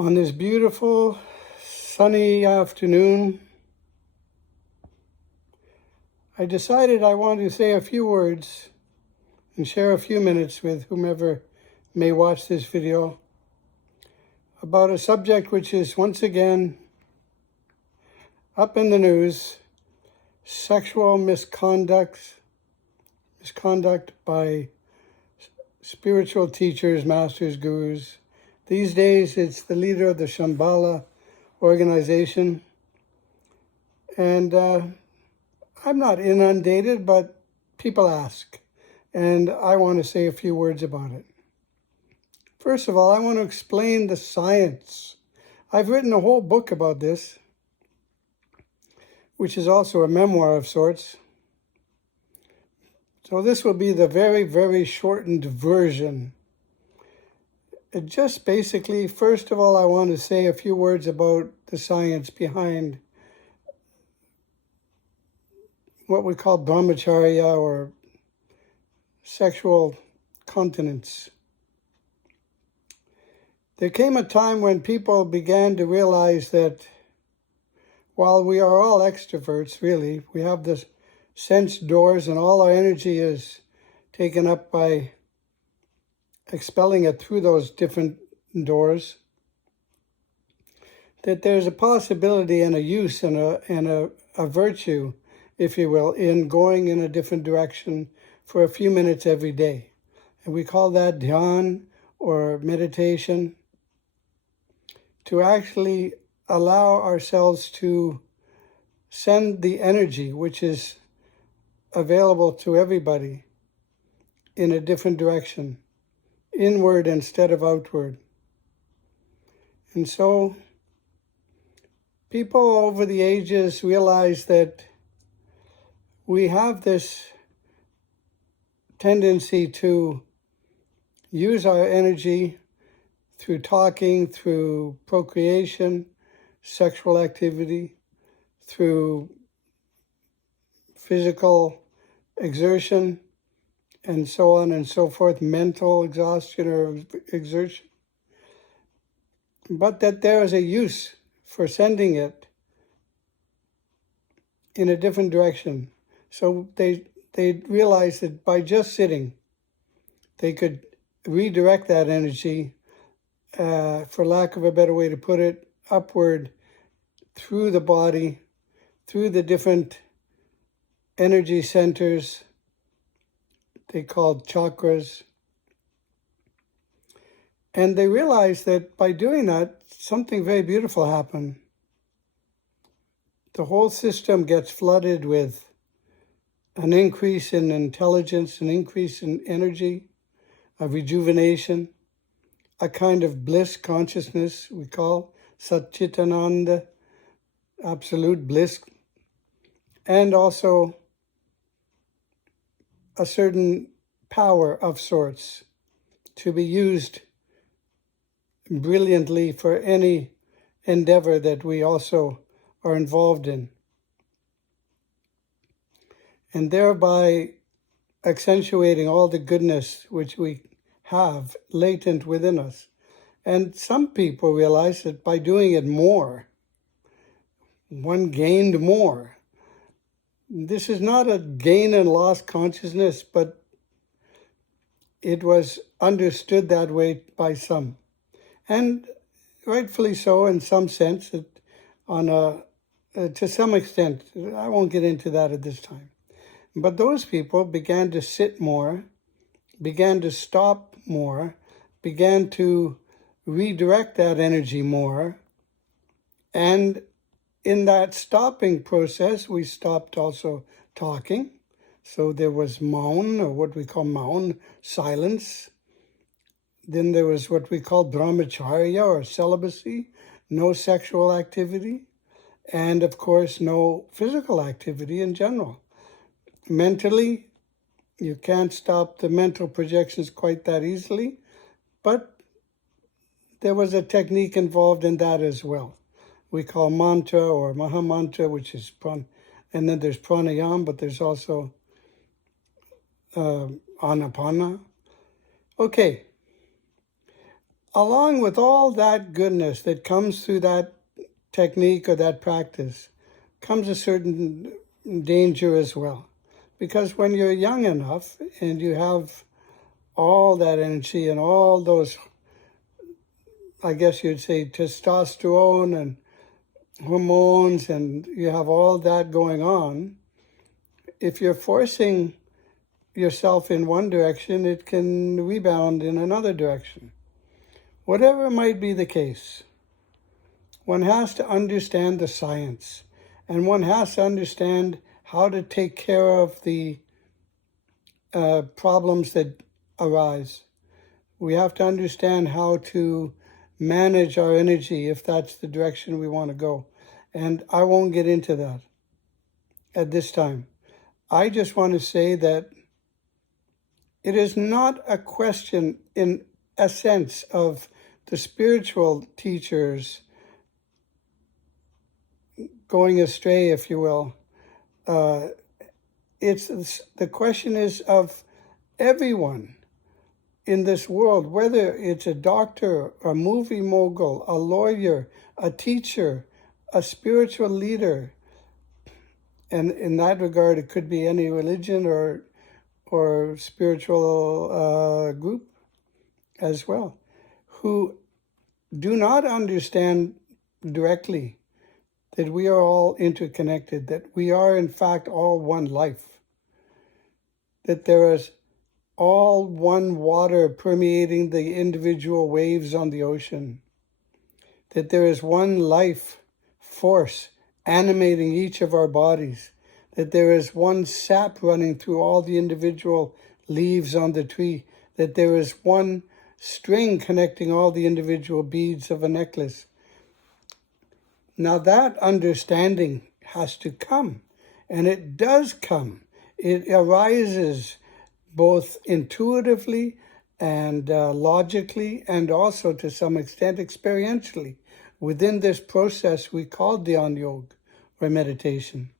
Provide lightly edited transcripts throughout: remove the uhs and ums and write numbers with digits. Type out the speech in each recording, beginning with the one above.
On this beautiful sunny afternoon, I decided I wanted to say a few words and share a few minutes with whomever may watch this video about a subject which is once again up in the news: sexual misconduct by spiritual teachers, masters, gurus. These days, it's the leader of the Shambhala organization. And I'm not inundated, but people ask. And I want to say a few words about it. First of all, I want to explain the science. I've written a whole book about this, which is also a memoir of sorts. So this will be the very, very shortened version. It just basically, first of all, I want to say a few words about the science behind what we call brahmacharya or sexual continence. There came a time when people began to realize that while we are all extroverts, really, we have the sense doors and all our energy is taken up by expelling it through those different doors, that there's a possibility and a use and a virtue, if you will, in going in a different direction for a few minutes every day. And we call that dhyan or meditation, to actually allow ourselves to send the energy, which is available to everybody, in a different direction, inward instead of outward. And so people over the ages realize that we have this tendency to use our energy through talking, through procreation, sexual activity, through physical exertion, and so on and so forth, mental exhaustion or exertion. But that there is a use for sending it in a different direction. So they realized that by just sitting, they could redirect that energy, for lack of a better way to put it, upward through the body, through the different energy centers they called chakras. And they realized that by doing that, something very beautiful happened. The whole system gets flooded with an increase in intelligence, an increase in energy, a rejuvenation, a kind of bliss consciousness we call Satchitananda, absolute bliss, and also a certain power of sorts to be used brilliantly for any endeavor that we also are involved in, and thereby accentuating all the goodness which we have latent within us. And some people realize that by doing it more, one gained more. This is not a gain and loss consciousness, but it was understood that way by some. And rightfully so in some sense, to some extent. I won't get into that at this time. But those people began to sit more, began to stop more, began to redirect that energy more. And in that stopping process, we stopped also talking. So there was maun, or what we call maun, silence. Then there was what we call brahmacharya, or celibacy, no sexual activity. And of course, no physical activity in general. Mentally, you can't stop the mental projections quite that easily, but there was a technique involved in that as well. We call mantra or maha mantra, which is and then there's pranayama, but there's also anapana. Okay, along with all that goodness that comes through that technique or that practice, comes a certain danger as well. Because when you're young enough and you have all that energy and all those, I guess you'd say, testosterone and hormones, and you have all that going on, if you're forcing yourself in one direction, it can rebound in another direction. Whatever might be the case, one has to understand the science, and one has to understand how to take care of the problems that arise. We have to understand how to manage our energy if that's the direction we want to go. And I won't get into that at this time. I just want to say that it is not a question in a sense of the spiritual teachers going astray, if you will. The question is of everyone in this world, whether it's a doctor, a movie mogul, a lawyer, a teacher, a spiritual leader. And in that regard, it could be any religion or spiritual group as well, who do not understand directly that we are all interconnected, that we are in fact all one life, that there is all one water permeating the individual waves on the ocean, that there is one life force animating each of our bodies, that there is one sap running through all the individual leaves on the tree, that there is one string connecting all the individual beads of a necklace. Now that understanding has to come, and it does come. It arises both intuitively and logically, and also to some extent experientially within this process we call Dhyan Yoga or meditation.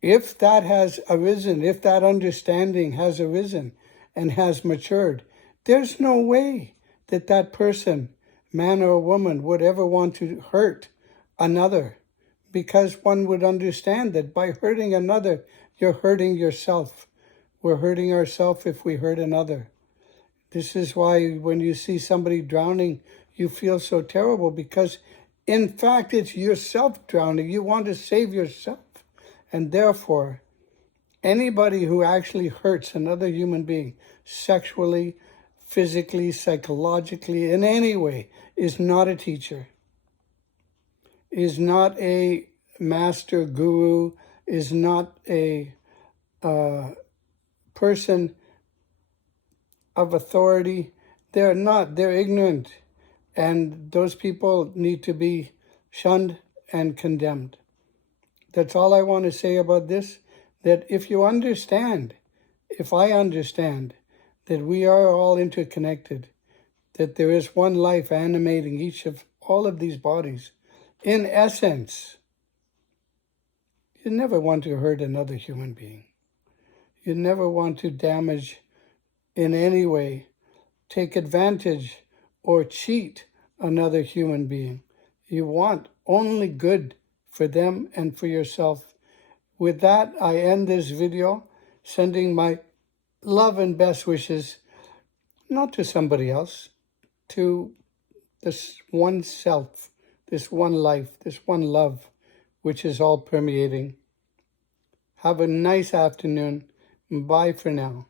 If that has arisen, if that understanding has arisen and has matured, there's no way that that person, man or woman, would ever want to hurt another, because one would understand that by hurting another, you're hurting yourself. We're hurting ourselves if we hurt another. This is why when you see somebody drowning, you feel so terrible, because in fact, it's yourself drowning. You want to save yourself. And therefore, anybody who actually hurts another human being sexually, physically, psychologically, in any way, is not a teacher, is not a master guru, is not a person of authority. They're not. They're ignorant. And those people need to be shunned and condemned. That's all I want to say about this, that if you understand, if I understand, that we are all interconnected, that there is one life animating each of all of these bodies, in essence, you never want to hurt another human being. You never want to damage in any way, take advantage, or cheat another human being. You want only good for them and for yourself. With that, I end this video, sending my love and best wishes, not to somebody else, to this one self, this one life, this one love, which is all permeating. Have a nice afternoon. Bye for now.